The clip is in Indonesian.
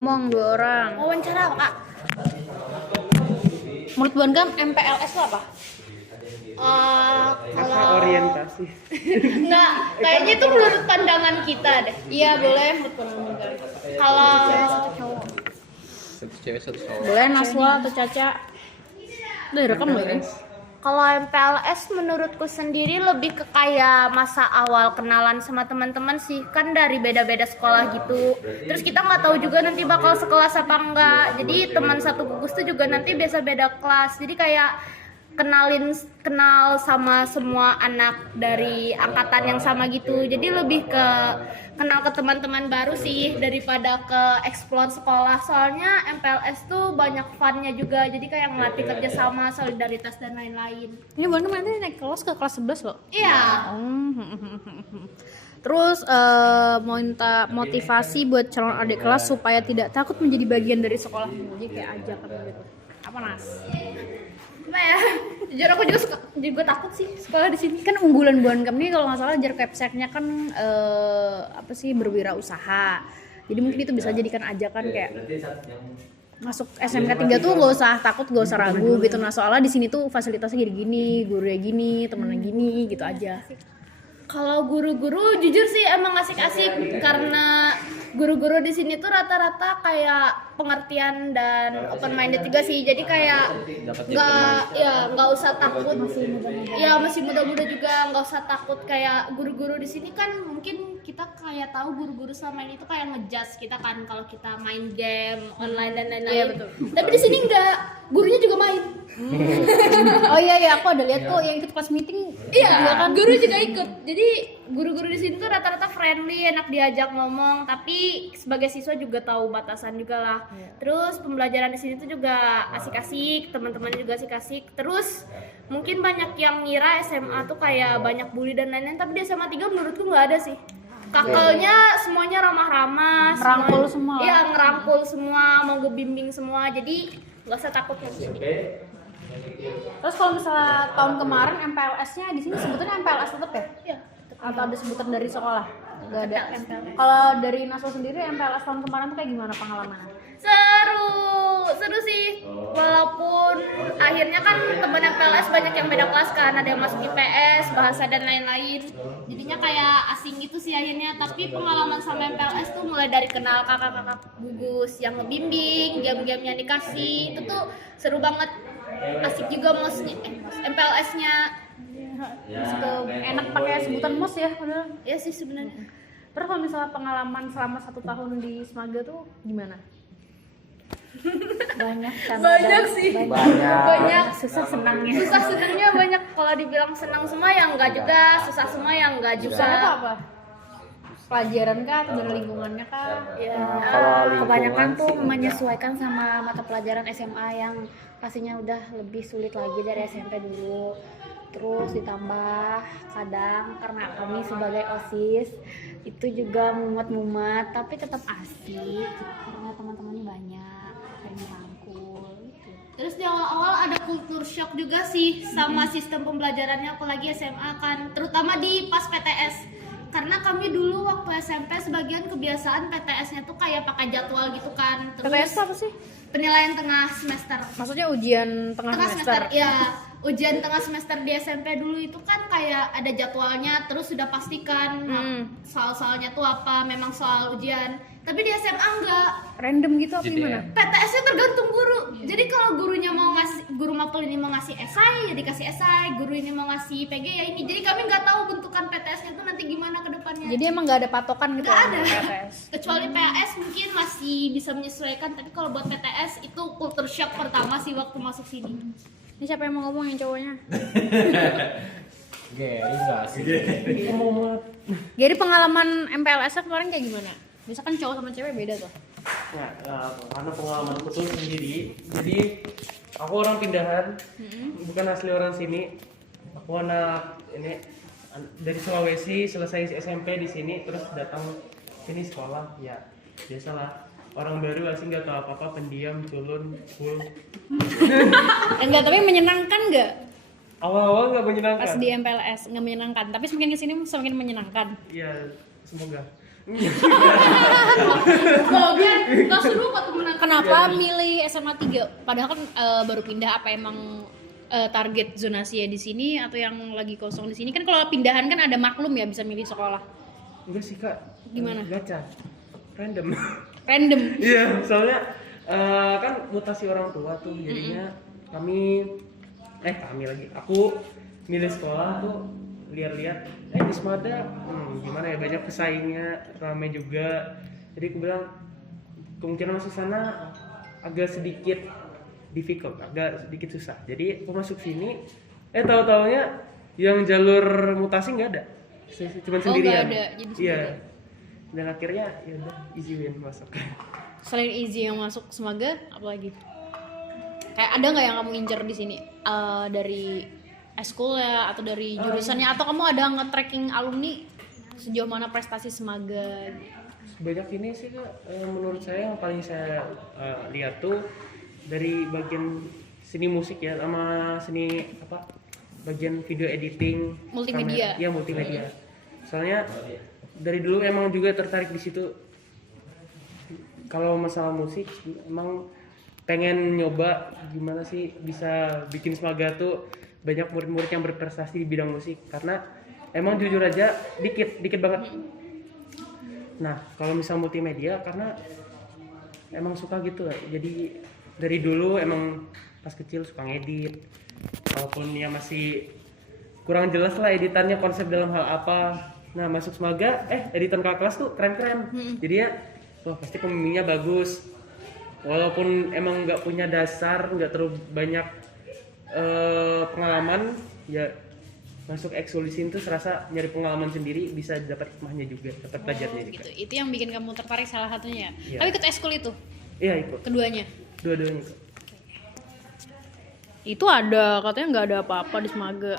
Ngomong 2 orang. Wawancara apa, Kak? Menurut Bang Gam, MPLS itu apa? Kalau orientasi. enggak, kayaknya itu menurut pandangan kita deh. Iya, boleh menurut Bang Gam. Kalau Satu cewek satu cowok. Boleh Naswa atau Caca. Udah direkam loh ini. kalau MPLS menurutku sendiri lebih ke kayak masa awal kenalan sama teman-teman sih, kan dari beda-beda sekolah gitu. Terus kita nggak tahu juga nanti bakal sekelas apa enggak. Jadi teman satu gugus tuh juga nanti biasa beda kelas. Jadi kayak kenal sama semua anak dari angkatan yang sama gitu. Jadi lebih ke kenal ke teman-teman baru sih daripada ke explore sekolah. Soalnya MPLS tuh banyak funnya juga. Jadi kayak ngelatih kerjasama, solidaritas dan lain-lain. Ini Bang Gam nanti naik kelas ke kelas 11 loh. Iya. Terus mau minta motivasi buat calon adik kelas supaya tidak takut menjadi bagian dari sekolah. Jadi kayak ajakan gitu. Apa Nas? Apa ya? Jujur aku juga takut sih sekolah di sini. Kan unggulan Bang Gam nih kalau nggak salah jar capseknya kan apa sih berwirausaha. Jadi mungkin itu bisa jadikan ajakan kayak masuk SMK 3 tuh gak usah takut, gak usah ragu gitu. Nah soalnya di sini tuh fasilitasnya gini-gini, gurunya gini, temennya gini gitu aja. Kalau guru-guru jujur sih emang asik-asik karena guru-guru di sini tuh rata-rata kayak pengertian dan open minded juga sih. Jadi kayak nggak usah takut, masih muda-muda juga, nggak usah takut. Kayak guru-guru di sini kan mungkin kita kayak tahu guru-guru selama ini tuh kayak ngejudge kita kan kalau kita main game online dan lain-lain. Iya, betul. Tapi di sini enggak, gurunya juga main. Oh iya aku ada lihat kok yang ikut kelas meeting. Iya, guru juga ikut. Jadi guru-guru di sini tuh rata-rata friendly, enak diajak ngomong, tapi sebagai siswa juga tahu batasan juga lah. Terus pembelajaran di sini tuh juga asik-asik, teman-temannya juga asik-asik. Terus mungkin banyak yang ngira SMA tuh kayak banyak bully dan lain-lain, tapi di SMA 3 menurutku nggak ada sih. Kakelnya semuanya ramah-ramah, Ngerangkul semua. Iya, ngerangkul semua, mau ngebimbing semua. Jadi nggak usah takut di sini. Terus kalau misalnya tahun kemarin MPLS-nya di sini sebetulnya MPLS tetap ya? Iya. Atau ada sebutan dari sekolah? Enggak ada. MPLS. Kalau dari Naswa sendiri MPLS tahun kemarin tuh kayak gimana pengalamannya? Seru sih. Walaupun akhirnya kan teman MPLS banyak yang beda kelas kan, ada yang masuk IPS, bahasa dan lain-lain. Jadinya kayak asing gitu sih akhirnya. Tapi pengalaman sama MPLS tuh mulai dari kenal kakak-kakak gugus yang ngebimbing, game-gamenya dikasih, itu tuh seru banget. Asik juga MPLS-nya. Enak pakai sebutan MOS ya padahal. Ya sih sebenarnya. Terus kalau misalnya pengalaman selama 1 tahun di Semaga tuh gimana? Banyak sih. Banyak. Susah senangnya. Susah senangnya banyak. Kalau dibilang senang semua yang enggak juga, susah semua yang enggak juga. Susahnya tuh apa? Pelajaran kah atau dari lingkungannya kah? Ya, Kebanyakan tuh menyesuaikan sama mata pelajaran SMA yang pastinya udah lebih sulit lagi dari SMP dulu. Terus ditambah kadang karena kami sebagai OSIS itu juga mumet-mumet tapi tetap asik karena teman-temannya banyak, saling merangkul gitu. terus di awal-awal ada kultur shock juga sih sama sistem pembelajarannya, apalagi SMA kan, terutama di pas PTS. Karena kami dulu waktu SMP sebagian kebiasaan PTS-nya tuh kayak pakai jadwal gitu kan. Terus PTS apa sih? penilaian tengah semester. Maksudnya ujian tengah semester? Ya, ujian tengah semester di SMP dulu itu kan kayak ada jadwalnya, terus sudah pastikan soal-soalnya tuh apa, memang soal ujian. Tapi di SMA enggak. Random gitu apa gimana? PTS-nya tergantung guru. Jadi kalau gurunya mau ngasih, guru mapel ini mau ngasih esai, ya dikasih esai. Guru ini mau ngasih PG ya ini. Jadi kami nggak tahu bentukan PTS-nya tuh nanti gimana ke depannya. Jadi emang nggak ada patokan gitu? Nggak ada. PTS. Kecuali PAS mungkin masih bisa menyesuaikan. Tapi kalau buat PTS itu culture shock pertama sih waktu masuk sini. Ini siapa yang mau ngomong yang cowoknya? Enggak sih. Jadi pengalaman MPLS kemarin kayak gimana? Misalkan cowok sama cewek beda tuh. Karena pengalamanku tuh sendiri, jadi aku orang pindahan, bukan asli orang sini. Aku anak ini dari Sulawesi, selesai SMP di sini, terus datang sini sekolah. Ya biasalah, orang baru asing nggak tahu apa-apa, pendiam, culun, cool. Enggak, tapi menyenangkan nggak? Awal-awal nggak menyenangkan. Pas di MPLS nggak menyenangkan, tapi semakin kesini semakin menyenangkan. Iya, semoga. Oh, biar nggak seru kok temenan. Kenapa milih SMA 3? Padahal kan baru pindah, apa emang target zonasi ya di sini atau yang lagi kosong di sini? Kan kalau pindahan kan ada maklum ya bisa milih sekolah. Enggak sih kak. Gimana? Gacha. Random. Random. Iya, soalnya kan mutasi orang tua tuh jadinya kami lagi. Aku milih sekolah tuh lihat-lihat di Semada gimana ya, banyak pesaingnya, ramai juga. Jadi aku bilang kemungkinan masuk sana agak sedikit difficult, agak sedikit susah. Jadi aku masuk sini tahu-taunya yang jalur mutasi nggak ada. Cuma sendirian. nggak ada, jadi Iya. sendirian. Dan akhirnya ya udah easy win masuk. Selain Easy yang masuk Semaga, apa lagi? Kayak ada nggak yang kamu incer di sini dari eskul ya atau dari jurusannya, atau kamu ada nge-tracking alumni sejauh mana prestasi Semaga? Banyak ini sih kak, menurut saya yang paling saya lihat tuh dari bagian seni musik ya, sama seni bagian video editing, Multimedia. Iya multimedia. Soalnya dari dulu emang juga tertarik di situ. Kalau masalah musik emang pengen nyoba gimana sih bisa bikin Semaga tuh banyak murid-murid yang berprestasi di bidang musik, karena emang jujur aja dikit banget. Nah kalau misal multimedia karena emang suka gitu lah, jadi dari dulu emang pas kecil suka ngedit, walaupun ya masih kurang jelas lah editannya konsep dalam hal apa. Nah masuk Semaga editan kakak kelas tuh keren-keren, jadi ya wah pasti pembimbingnya bagus, walaupun emang nggak punya dasar, nggak terlalu banyak pengalaman ya, masuk ekskul di sini tuh serasa nyari pengalaman sendiri, bisa dapat hikmahnya juga, dapat pelajarnya juga. Gitu. Itu yang bikin kamu tertarik salah satunya ya. Iya. Tapi ikut eskul itu, Iya ikut, keduanya. dua-duanya ikut. Itu ada katanya nggak ada apa-apa di Semaga.